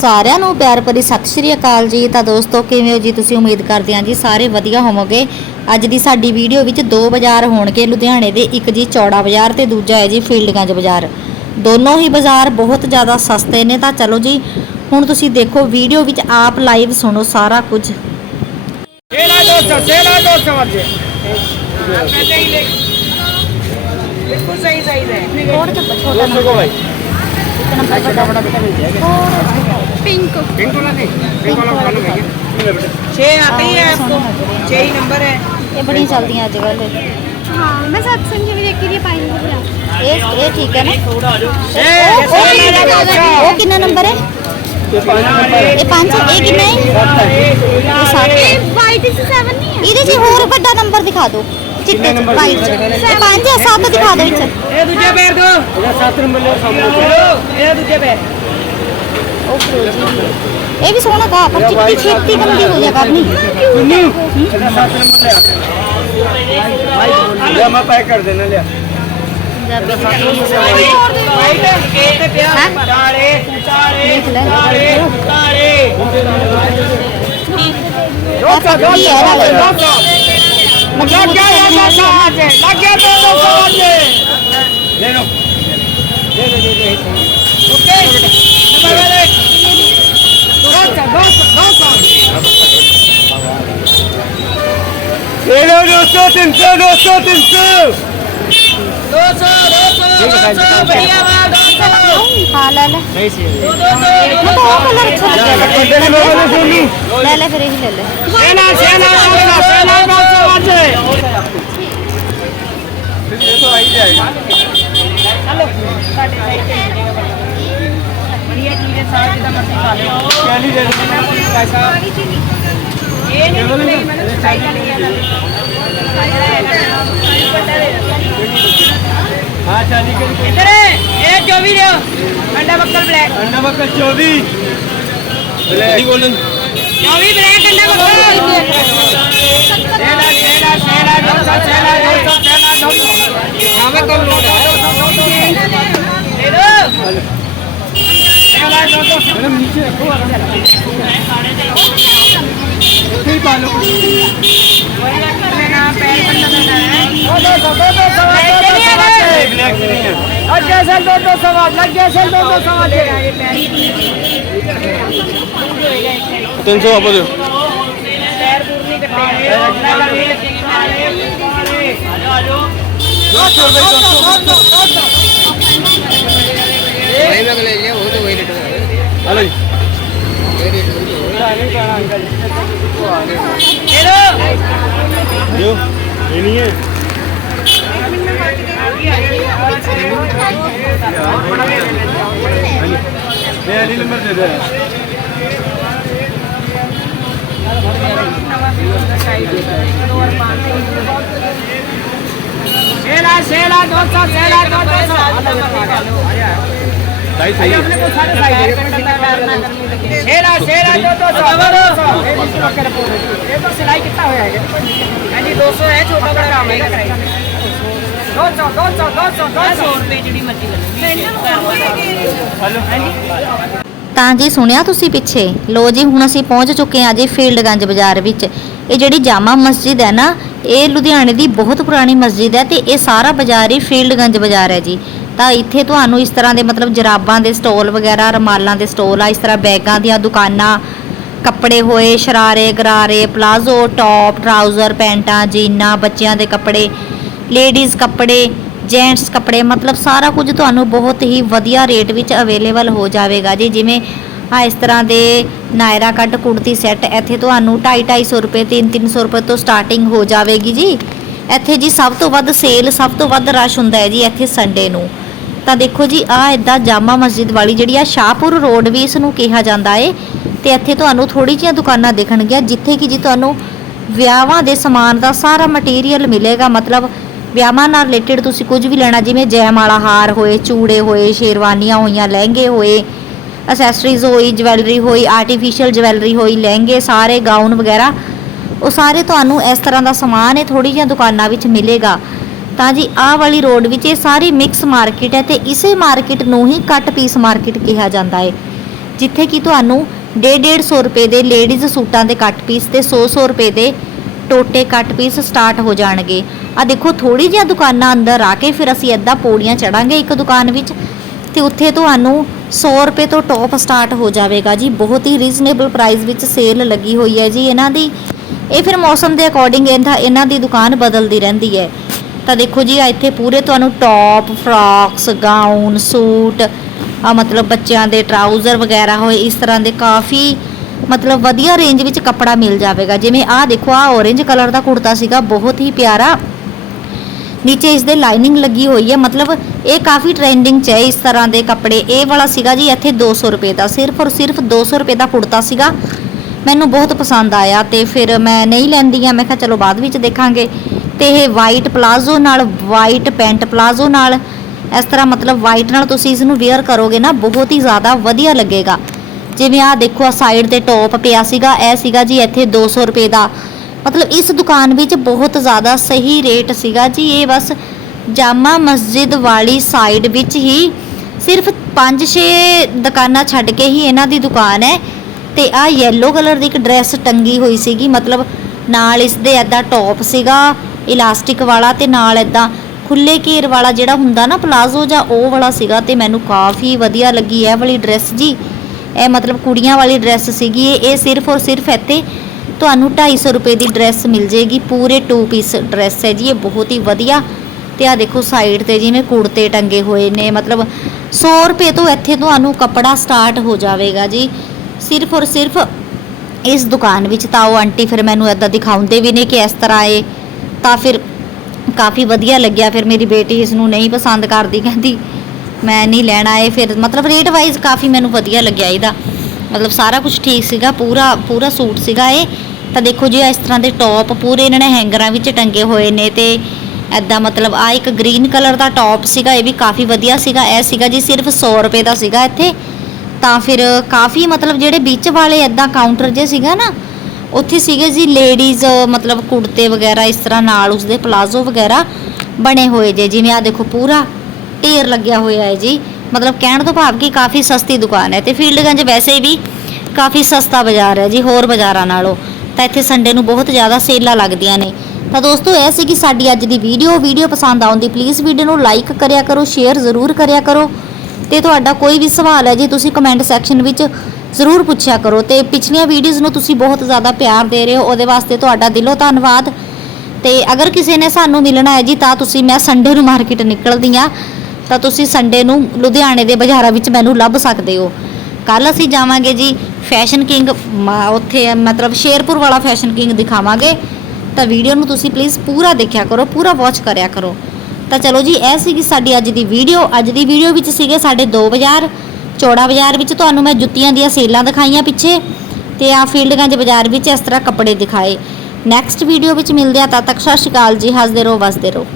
ਸਾਰਿਆਂ ਨੂੰ ਪਿਆਰ ਭਰੀ ਸਤਿ ਸ਼੍ਰੀ ਅਕਾਲ ਜੀ। ਤਾਂ ਦੋਸਤੋ ਕਿਵੇਂ ਹੋ ਜੀ? ਤੁਸੀਂ ਉਮੀਦ ਕਰਦੇ ਆਂ ਜੀ ਸਾਰੇ ਵਧੀਆ ਹੋਵੋਗੇ। ਅੱਜ ਦੀ ਸਾਡੀ ਵੀਡੀਓ ਵਿੱਚ ਦੋ ਬਾਜ਼ਾਰ ਹੋਣਗੇ ਲੁਧਿਆਣੇ ਦੇ ਇੱਕ ਜੀ ਚੌੜਾ ਬਾਜ਼ਾਰ ਤੇ ਦੂਜਾ ਹੈ ਜੀ ਫੀਲਡਗੰਜ ਬਾਜ਼ਾਰ। ਦੋਨੋਂ ਹੀ ਬਾਜ਼ਾਰ ਬਹੁਤ ਜ਼ਿਆਦਾ ਸਸਤੇ ਨੇ। ਤਾਂ ਚਲੋ ਜੀ ਹੁਣ ਤੁਸੀਂ ਦੇਖੋ ਵੀਡੀਓ ਵਿੱਚ ਆਪ ਲਾਈਵ ਸੁਣੋ ਸਾਰਾ ਕੁਝ। ਇੱਕ ਨੰਬਰ छोटा बड़ा बेटा मिल जाएगा ਪਿੰਕ पिंक वाला नहीं पिंक वाला वाला भैया छः आते ही है आपको छः ही नंबर है ਇਹ ਬੜੀਆਂ ਚੱਲਦੀਆਂ ਅੱਜ ਕੱਲ੍ਹ ਹਾਂ ਮੈਂ ਸਤਸੰਗ ਜੀ ਵੀ ਦੇਖੀ ਦੀ ਪਾਈ ਹੋਈ ਆ ਇਹ ਇਹ ਠੀਕ ਹੈ ਨਾ छः ਉਹ- ਉਹ ਕਿੰਨਾ- ਉਹ ਕਿੰਨਾ ਨੰਬਰ ਹੈ ये पाँच नंबर ਇਹ 5 ਇਹ ਕਿੰਨਾ ਹੈ ਇਹ 7 ਹੈ ਵਾਈਟ ਇਸ 7 ਨਹੀਂ ਹੈ ਇਹਦੇ 'ਚ ਹੋਰ ਵੱਡਾ ਨੰਬਰ ਦਿਖਾ ਦਿਓ ਚਿੱਟੇ ਚ ਵਾਈਟ ਚ ਪੰਜ ਆ ਸੱਤ ਦਿਖਾ ਦੇ ਵਿੱਚ। ਇਹ ਦੂਜੇ ਪੈਰ ਦੋ ਇਹਦਾ 7 ਨੰਬਰ ਲਓ ਸਾਹਮਣੇ ਇਹ ਦੂਜੇ ਪੈਰ। ਇਹ ਵੀ ਸੋਹਣਾ ਕਾ ਪਰ ਚਿੱਟੀ ਛੇਤੀ ਗੰਦੀ ਹੋ ਜਾ ਕਰਨੀ ਸੁਣੀ ਇਹਦਾ 7 ਨੰਬਰ ਲਿਆ ਲਿਆ ਮੈਂ ਪੈਕ ਕਰ ਦੇਣਾ ਲਿਆ ਵਾਈਟ ਤੇ ਪਿਆ ਕਾਲੇ ਕਾਲੇ ਕਾਲੇ ਕਾਲੇ ਰੋਕਾ ਰੋਕਾ ਰੋਕਾ ਲੱਗ ਗਿਆ ਇਹਦਾ ਸਾਜ ਲੱਗ ਗਿਆ ਇਹਦਾ ਸਾਜ ਲੈ ਲੋ ਦੇ ਦੇ ਦੇ ਦੇ ਓਕੇ ਨੰਬਰ ਵਾਲੇ ਦੋਸਤ ਦੋਸਤ ਦੋਸਤ ਲੈ ਲੋ ਦੋਸਤੋ 300 ਦੋਸਤੋ 300 ਲੈ ਲੈ ਫਿਰ ਇਹੀ ਲੈ ਲੈ ਸੇਨਾ ਸੇਨਾ ਸਾਹਿਬ ਇਹ ਨਹੀਂ ਨਿਕਲੇਗੀ ਮੈਨੂੰ ਚਾਹੀਦਾ ਨਹੀਂ ਇਹਨਾਂ ਦੇ ਹਾਂ ਚਾਲੀ ਕੇ ਇਧਰ ਇਹ 24 ਰਿਓ ਅੰਡਾ ਬੱਕਲ ਬਲੈਕ ਅੰਡਾ ਬੱਕਲ 24 ਬਲੈਕ ਗੋਲਡਨ 24 ਬਲੈਕ ਅੰਡਾ ਬੱਕਲ ਇਹ ਲੈ ਇਹ ਲੈ है लग गया सर दो दो सौ लग गया सर दो दो सौ ये पैर ਤਿੰਨ ਸੌ ਆਪੋ ਦਿਓ पैर दूर नहीं कटेंगे आजो ਹਲੋ ਜੀ ਦਿਓ ਇਹ ਨਹੀਂ ਹੈ मैं अली नंबर दे दे सेला सेला दो सौ सेला दो दो सौ ਸਾਈ ਸਹੀ ਹੈ सेला सेला दो दो सौ दो सौ ये तो सिलाई कितना हो जाएगा हाँ जी दो सौ है छोटा बड़ा काम है दो सौ दो सौ दो सौ दो सौ रुपये जी मर्जी हेलो हाँ जी ਤਾਂ ਜੀ ਸੁਣਿਆ ਤੁਸੀਂ ਪਿੱਛੇ? ਲੋ ਜੀ, ਹੁਣ ਅਸੀਂ ਪਹੁੰਚ ਚੁੱਕੇ ਹਾਂ ਜੀ ਫੀਲਡਗੰਜ ਬਾਜ਼ਾਰ ਵਿੱਚ। ਇਹ ਜਿਹੜੀ ਜਾਮਾ ਮਸਜਿਦ ਹੈ ਨਾ, ਇਹ ਲੁਧਿਆਣੇ ਦੀ ਬਹੁਤ ਪੁਰਾਣੀ ਮਸਜਿਦ ਹੈ ਤੇ ਇਹ ਸਾਰਾ ਬਾਜ਼ਾਰ ਹੀ ਫੀਲਡਗੰਜ ਬਾਜ਼ਾਰ ਹੈ ਜੀ। ਤਾਂ ਇੱਥੇ ਤੁਹਾਨੂੰ ਇਸ ਤਰ੍ਹਾਂ ਦੇ ਮਤਲਬ ਜਰਾਬਾਂ ਦੇ ਸਟਾਲ ਵਗੈਰਾ, ਰਮਾਲਾਂ ਦੇ ਸਟਾਲ ਆ, ਇਸ ਤਰ੍ਹਾਂ ਬੈਗਾਂ ਦੀਆਂ ਦੁਕਾਨਾਂ, ਕੱਪੜੇ ਹੋਏ, ਸ਼ਰਾਰੇ, ਗਰਾਰੇ, ਪਲਾਜ਼ੋ, ਟੌਪ, ਟਰਾਊਜ਼ਰ, ਪੈਂਟਾਂ, ਜੀਨਾਂ, ਬੱਚਿਆਂ ਦੇ ਕੱਪੜੇ, ਲੇਡੀਜ਼ ਕੱਪੜੇ ਜੈਂਟਸ ਕੱਪੜੇ, ਮਤਲਬ ਸਾਰਾ ਕੁਝ ਤੁਹਾਨੂੰ ਬਹੁਤ ਹੀ ਵਧੀਆ ਰੇਟ ਵਿੱਚ ਅਵੇਲੇਬਲ ਹੋ ਜਾਵੇਗਾ ਜੀ। ਜਿਵੇਂ ਆ ਇਸ ਤਰ੍ਹਾਂ ਦੇ ਨਾਇਰਾ ਕੱਟ ਕੁੜਤੀ ਸੈੱਟ, ਇੱਥੇ ਤੁਹਾਨੂੰ 2.5 250 ਰੁਪਏ 3 300 ਰੁਪਏ ਤੋਂ ਸਟਾਰਟਿੰਗ ਹੋ ਜਾਵੇਗੀ ਜੀ। ਇੱਥੇ ਜੀ ਸਭ ਤੋਂ ਵੱਧ ਸੇਲ, ਸਭ ਤੋਂ ਵੱਧ ਰਸ਼ ਹੁੰਦਾ ਹੈ ਜੀ ਇੱਥੇ ਸੰਡੇ ਨੂੰ। ਤਾਂ ਦੇਖੋ ਜੀ, ਆ ਇਦਾਂ ਜਾਮਾ ਮਸਜਿਦ ਵਾਲੀ ਜਿਹੜੀ ਆ ਸ਼ਾਹਪੁਰ ਰੋਡ ਵੀ ਇਸ ਨੂੰ ਕਿਹਾ ਜਾਂਦਾ ਏ। ਤੇ ਇੱਥੇ ਤੁਹਾਨੂੰ ਥੋੜੀ ਜਿਹੀਆਂ ਦੁਕਾਨਾਂ ਦੇਖਣਗੀਆਂ, ਜਿੱਥੇ ਕਿ ਜੀ ਤੁਹਾਨੂੰ ਵਿਆਹਾਂ ਦੇ ਸਮਾਨ ਦਾ ਸਾਰਾ ਮਟੀਰੀਅਲ ਮਿਲੇਗਾ। ਮਤਲਬ ਵਿਆਹਾਂ ਨਾਲ ਰਿਲੇਟਡ ਤੁਸੀਂ ਕੁਝ ਵੀ ਲੈਣਾ, ਜਿਵੇਂ ਜੈਮਾਲਾ ਹਾਰ ਹੋਏ, ਚੂੜੇ ਹੋਏ, ਸ਼ੇਰਵਾਨੀਆਂ ਹੋਈਆਂ, ਲਹਿੰਗੇ ਹੋਏ ਅਸੈਸਰੀਜ਼ ਹੋਈ ਜਵੈਲਰੀ ਹੋਈ ਆਰਟੀਫੀਸ਼ੀਅਲ ਜਵੈਲਰੀ ਹੋਈ, ਲਹਿੰਗੇ, ਸਾਰੇ ਗਾਊਨ ਵਗੈਰਾ, ਉਹ ਸਾਰੇ ਤੁਹਾਨੂੰ ਇਸ ਤਰ੍ਹਾਂ ਦਾ ਸਮਾਨ ਇਹ ਥੋੜੀ ਜਿਹੀਆਂ ਦੁਕਾਨਾਂ ਵਿੱਚ ਮਿਲੇਗਾ। ਤਾਂ ਜੀ, ਆਹ ਵਾਲੀ ਰੋਡ ਵਿੱਚ ਇਹ ਸਾਰੀ ਮਿਕਸ ਮਾਰਕੀਟ ਹੈ ਤੇ ਇਸੇ ਮਾਰਕੀਟ ਨੂੰ ਹੀ ਕੱਟ ਪੀਸ ਮਾਰਕੀਟ ਕਿਹਾ ਜਾਂਦਾ ਹੈ। ਜਿੱਥੇ ਕਿ ਤੁਹਾਨੂੰ 150 ਰੁਪਏ ਦੇ ਲੇਡੀਜ਼ ਸੂਟਾਂ ਦੇ ਕੱਟ ਪੀਸ ਤੇ 100-100 ਰੁਪਏ ਦੇ ਟੋਟੇ ਕੱਟ ਪੀਸ ਸਟਾਰਟ ਹੋ ਜਾਣਗੇ। ਆ ਦੇਖੋ ਥੋੜੀ ਜਿਹੀਆਂ ਦੁਕਾਨਾਂ ਅੰਦਰ ਆ ਕੇ ਫਿਰ ਅਸੀਂ ਏਦਾਂ ਪੌੜੀਆਂ ਚੜਾਂਗੇ ਇੱਕ ਦੁਕਾਨ ਵਿੱਚ ਤੇ ਉੱਥੇ ਤੁਹਾਨੂੰ 100 ਰੁਪਏ ਤੋਂ ਟੌਪ ਸਟਾਰਟ ਹੋ ਜਾਵੇਗਾ ਜੀ। ਬਹੁਤ ਹੀ ਰੀਜ਼ਨੇਬਲ ਪ੍ਰਾਈਸ ਵਿੱਚ ਸੇਲ ਲੱਗੀ ਹੋਈ ਹੈ ਜੀ ਇਹਨਾਂ ਦੀ। ਇਹ ਫਿਰ ਮੌਸਮ ਦੇ ਅਕੋਰਡਿੰਗ ਇਹਦਾ, ਇਹਨਾਂ ਦੀ ਦੁਕਾਨ ਬਦਲਦੀ ਰਹਿੰਦੀ ਹੈ। ਤਾਂ ਦੇਖੋ ਜੀ ਇੱਥੇ ਪੂਰੇ ਤੁਹਾਨੂੰ ਟੌਪ ਫਰਾਕਸ ਗਾਊਨ ਸੂਟ ਆ ਮਤਲਬ ਬੱਚਿਆਂ ਦੇ ਟਰਾਊਜ਼ਰ ਵਗੈਰਾ ਹੋਏ, ਇਸ ਤਰ੍ਹਾਂ ਦੇ ਕਾਫੀ ਮਤਲਬ ਵਧੀਆ ਰੇਂਜ ਵਿੱਚ ਕੱਪੜਾ ਮਿਲ ਜਾਵੇਗਾ। ਜਿਵੇਂ ਆਹ ਦੇਖੋ, ਆਹ orange ਕਲਰ ਦਾ ਕੁੜਤਾ ਸੀਗਾ, ਬਹੁਤ ਹੀ ਪਿਆਰਾ। ਨੀਚੇ ਇਸ ਦੇ ਲਾਈਨਿੰਗ ਲੱਗੀ ਹੋਈ ਹੈ। ਮਤਲਬ ਇਹ ਕਾਫੀ ਟ੍ਰੈਂਡਿੰਗ 'ਚ ਹੈ ਇਸ ਤਰ੍ਹਾਂ ਦੇ ਕੱਪੜੇ। ਇਹ ਵਾਲਾ ਸੀਗਾ ਜੀ ਇੱਥੇ 200 ਰੁਪਏ ਦਾ। ਸਿਰਫ ਔਰ ਸਿਰਫ 200 ਰੁਪਏ ਦਾ ਕੁੜਤਾ ਸੀਗਾ। ਮੈਨੂੰ ਬਹੁਤ ਪਸੰਦ ਆਇਆ ਤੇ ਫਿਰ ਮੈਂ ਨਹੀਂ ਲੈਂਦੀ ਆ ਮੈਂ ਕਿਹਾ ਚਲੋ ਬਾਅਦ ਵਿੱਚ ਦੇਖਾਂਗੇ। ਤੇ ਇਹ ਵਾਈਟ ਪਲਾਜ਼ੋ ਨਾਲ ਵਾਈਟ ਪੈਂਟ ਪਲਾਜ਼ੋ ਨਾਲ, ਇਸ ਤਰ੍ਹਾਂ ਮਤਲਬ ਵਾਈਟ ਨਾਲ ਤੁਸੀਂ ਇਸ ਨੂੰ ਵੇਅਰ ਕਰੋਗੇ ਨਾ, ਬਹੁਤ ਹੀ ਜ਼ਿਆਦਾ ਵਧੀਆ ਲੱਗੇਗਾ। ਜਿਵੇਂ ਆਹ ਦੇਖੋ ਆ ਸਾਈਡ ਤੇ ਟੌਪ ਪਿਆ ਸੀਗਾ, ਇਹ ਸੀਗਾ ਜੀ ਇੱਥੇ 200 ਰੁਪਏ ਦਾ। ਮਤਲਬ ਇਸ ਦੁਕਾਨ ਵਿੱਚ ਬਹੁਤ ਜ਼ਿਆਦਾ ਸਹੀ ਰੇਟ ਸੀਗਾ ਜੀ, ਇਹ ਬਸ ਜਾਮਾ ਮਸਜਿਦ ਵਾਲੀ ਸਾਈਡ ਵਿੱਚ ਹੀ ਸਿਰਫ 5-6 ਦੁਕਾਨਾਂ ਛੱਡ ਕੇ ਹੀ ਇਹਨਾਂ ਦੀ ਦੁਕਾਨ ਹੈ। ਤੇ ਆ ਯੈਲੋ ਕਲਰ ਦੀ ਇੱਕ ਡਰੈਸ ਟੰਗੀ ਹੋਈ ਸੀਗੀ, ਮਤਲਬ ਨਾਲ ਇਸ ਦੇ ਐਦਾਂ ਟੌਪ ਸੀਗਾ ਇਲਾਸਟਿਕ ਵਾਲਾ ਤੇ ਨਾਲ ਐਦਾਂ ਖੁੱਲੇ ਘੇਰ ਵਾਲਾ ਜਿਹੜਾ ਹੁੰਦਾ ਨਾ ਪਲਾਜ਼ੋ ਜਾਂ ਉਹ ਵਾਲਾ ਸੀਗਾ ਤੇ ਮੈਨੂੰ ਕਾਫੀ ਵਧੀਆ ਲੱਗੀ ਇਹ ਵਾਲੀ ਡਰੈਸ ਜੀ। ਇਹ ਮਤਲਬ ਕੁੜੀਆਂ ਵਾਲੀ ਡਰੈਸ ਸੀਗੀ ਇਹ ਸਿਰਫ ਔਰ ਸਿਰਫ ਇੱਥੇ ਤੁਹਾਨੂੰ 250 ਰੁਪਏ ਦੀ ਡਰੈਸ ਮਿਲ ਜੇਗੀ ਪੂਰੇ 2 ਪੀਸ ਡਰੈਸ ਹੈ ਜੀ, ਇਹ ਬਹੁਤ ਹੀ ਵਧੀਆ। ਤੇ ਆ ਦੇਖੋ ਸਾਈਡ ਤੇ ਜਿਵੇਂ ਕੁੜਤੇ ਟੰਗੇ ਹੋਏ ਨੇ, ਮਤਲਬ 100 ਰੁਪਏ ਤੋਂ ਇੱਥੇ ਤੁਹਾਨੂੰ ਕੱਪੜਾ ਸਟਾਰਟ ਹੋ ਜਾਵੇਗਾ ਜੀ। ਸਿਰਫ ਔਰ ਸਿਰਫ ਇਸ ਦੁਕਾਨ ਵਿੱਚ ਤਾਂ ਉਹ ਆਂਟੀ ਫਿਰ ਮੈਨੂੰ ਐਦਾਂ ਦਿਖਾਉਂਦੇ ਵੀ ਨੇ ਕਿ ਇਸ ਤਰ੍ਹਾਂ ਇਹ ਤਾਂ ਫਿਰ ਕਾਫੀ ਵਧੀਆ ਲੱਗਿਆ। ਫਿਰ ਮੇਰੀ ਬੇਟੀ ਇਸ ਨੂੰ ਨਹੀਂ ਪਸੰਦ ਕਰਦੀ, ਕਹਿੰਦੀ ਮੈਂ ਨਹੀਂ ਲੈਣਾ ਇਹ ਫਿਰ ਮਤਲਬ ਰੇਟ ਵਾਈਜ਼ ਕਾਫੀ ਮੈਨੂੰ ਵਧੀਆ ਲੱਗਿਆ ਇਹਦਾ। ਮਤਲਬ ਸਾਰਾ ਕੁਝ ਠੀਕ ਸੀਗਾ, ਪੂਰਾ ਪੂਰਾ ਸੂਟ ਸੀਗਾ ਇਹ। ਤਾਂ ਦੇਖੋ ਜੀ ਇਸ ਤਰ੍ਹਾਂ ਦੇ ਟੌਪ ਪੂਰੇ ਇਹਨਾਂ ਨੇ ਹੈਂਗਰਾਂ ਵਿੱਚ ਟੰਗੇ ਹੋਏ ਨੇ ਤੇ ਐਦਾਂ ਮਤਲਬ ਆ ਇੱਕ ਗ੍ਰੀਨ ਕਲਰ ਦਾ ਟੌਪ ਸੀਗਾ, ਇਹ ਵੀ ਕਾਫੀ ਵਧੀਆ ਸੀਗਾ। ਇਹ ਸੀਗਾ ਜੀ ਸਿਰਫ 100 ਰੁਪਏ ਦਾ ਸੀਗਾ ਇੱਥੇ। ਤਾਂ ਫਿਰ ਕਾਫੀ ਮਤਲਬ ਜਿਹੜੇ ਵਿੱਚ ਵਾਲੇ ਐਦਾਂ ਕਾਊਂਟਰ ਜੇ ਸੀਗਾ ਨਾ, ਉੱਥੇ ਸੀਗੇ ਜੀ ਲੇਡੀਜ਼ ਮਤਲਬ ਕੁੜਤੇ ਵਗੈਰਾ ਇਸ ਤਰ੍ਹਾਂ ਨਾਲ ਉਸਦੇ ਪਲਾਜ਼ੋ ਵਗੈਰਾ ਬਣੇ ਹੋਏ ਜੇ। ਜਿਵੇਂ ਆ ਦੇਖੋ ਪੂਰਾ ਢੇਰ ਲੱਗਿਆ ਹੋਇਆ ਹੈ ਜੀ। ਮਤਲਬ ਕਹਿਣ ਤੋਂ ਭਾਵ ਕਿ ਕਾਫੀ ਸਸਤੀ ਦੁਕਾਨ ਹੈ ਤੇ ਫੀਲਡਗੰਜ ਵੈਸੇ ਵੀ ਕਾਫੀ ਸਸਤਾ ਬਾਜ਼ਾਰ ਹੈ ਜੀ, ਹੋਰ ਬਾਜ਼ਾਰਾਂ ਨਾਲੋਂ। ਤਾਂ ਇੱਥੇ ਸੰਡੇ ਨੂੰ ਬਹੁਤ ਜ਼ਿਆਦਾ ਸੇਲਾਂ ਲੱਗਦੀਆਂ ਨੇ। ਤਾਂ ਦੋਸਤੋ, ਇਹ ਸੀ ਕਿ ਸਾਡੀ ਅੱਜ ਦੀ ਵੀਡੀਓ। ਵੀਡੀਓ ਪਸੰਦ ਆਉਂਦੀ ਪਲੀਜ਼ ਵੀਡੀਓ ਨੂੰ ਲਾਈਕ ਕਰਿਆ ਕਰੋ ਸ਼ੇਅਰ ਜ਼ਰੂਰ ਕਰਿਆ ਕਰੋ। ਤੇ ਤੁਹਾਡਾ ਕੋਈ ਵੀ ਸਵਾਲ ਹੈ ਜੀ, ਤੁਸੀਂ ਕਮੈਂਟ ਸੈਕਸ਼ਨ ਵਿੱਚ ਜ਼ਰੂਰ ਪੁੱਛਿਆ ਕਰੋ। ਤੇ ਪਿਛਲੀਆਂ ਵੀਡੀਓਜ਼ ਨੂੰ ਤੁਸੀਂ ਬਹੁਤ ਜ਼ਿਆਦਾ ਪਿਆਰ ਦੇ ਰਹੇ ਹੋ, ਉਹਦੇ ਵਾਸਤੇ ਤੁਹਾਡਾ ਦਿਲੋਂ ਧੰਨਵਾਦ। ਤੇ ਅਗਰ ਕਿਸੇ ਨੇ ਸਾਨੂੰ ਮਿਲਣਾ ਹੈ ਜੀ, ਤਾਂ ਤੁਸੀਂ ਮੈਂ ਸੰਡੇ ਨੂੰ ਮਾਰਕੀਟ ਨਿਕਲਦੀ ਆ ਤਾਂ ਤੁਸੀਂ ਸੰਡੇ ਨੂੰ ਲੁਧਿਆਣੇ ਦੇ ਬਾਜ਼ਾਰਾਂ ਵਿੱਚ ਮੈਨੂੰ ਲੱਭ ਸਕਦੇ ਹੋ। ਕੱਲ ਅਸੀਂ ਜਾਵਾਂਗੇ ਜੀ ਫੈਸ਼ਨ ਕਿੰਗ ਉੱਥੇ, ਮਤਲਬ ਸ਼ੇਰਪੁਰ ਵਾਲਾ ਫੈਸ਼ਨ ਕਿੰਗ ਦਿਖਾਵਾਂਗੇ। ਤਾਂ ਵੀਡੀਓ ਨੂੰ ਤੁਸੀਂ ਪਲੀਜ਼ ਪੂਰਾ ਦੇਖਿਆ ਕਰੋ, ਪੂਰਾ ਵਾਚ ਕਰਿਆ ਕਰੋ। ਤਾਂ ਚਲੋ ਜੀ, ਇਹ ਸੀਗੀ ਸਾਡੀ ਅੱਜ ਦੀ ਵੀਡੀਓ ਅੱਜ ਦੀ ਵੀਡੀਓ ਵਿੱਚ ਸੀਗੇ ਸਾਡੇ ਦੋ ਬਾਜ਼ਾਰ। ਚੌੜਾ ਬਾਜ਼ਾਰ ਵਿੱਚ ਤੁਹਾਨੂੰ ਮੈਂ ਜੁੱਤੀਆਂ ਦੀਆਂ ਸੇਲਾਂ ਦਿਖਾਈਆਂ ਪਿੱਛੇ ਤੇ ਆ ਫੀਲਡਗੰਜ ਬਾਜ਼ਾਰ ਵਿੱਚ ਇਸ ਤਰ੍ਹਾਂ ਕੱਪੜੇ ਦਿਖਾਏ। ਨੈਕਸਟ ਵੀਡੀਓ ਵਿੱਚ ਮਿਲਦੇ ਆ ਤਦ ਤੱਕ ਸਤਿ ਸ਼੍ਰੀ ਅਕਾਲ ਜੀ, ਹੱਸਦੇ ਰਹੋ, ਵਸਦੇ ਰਹੋ।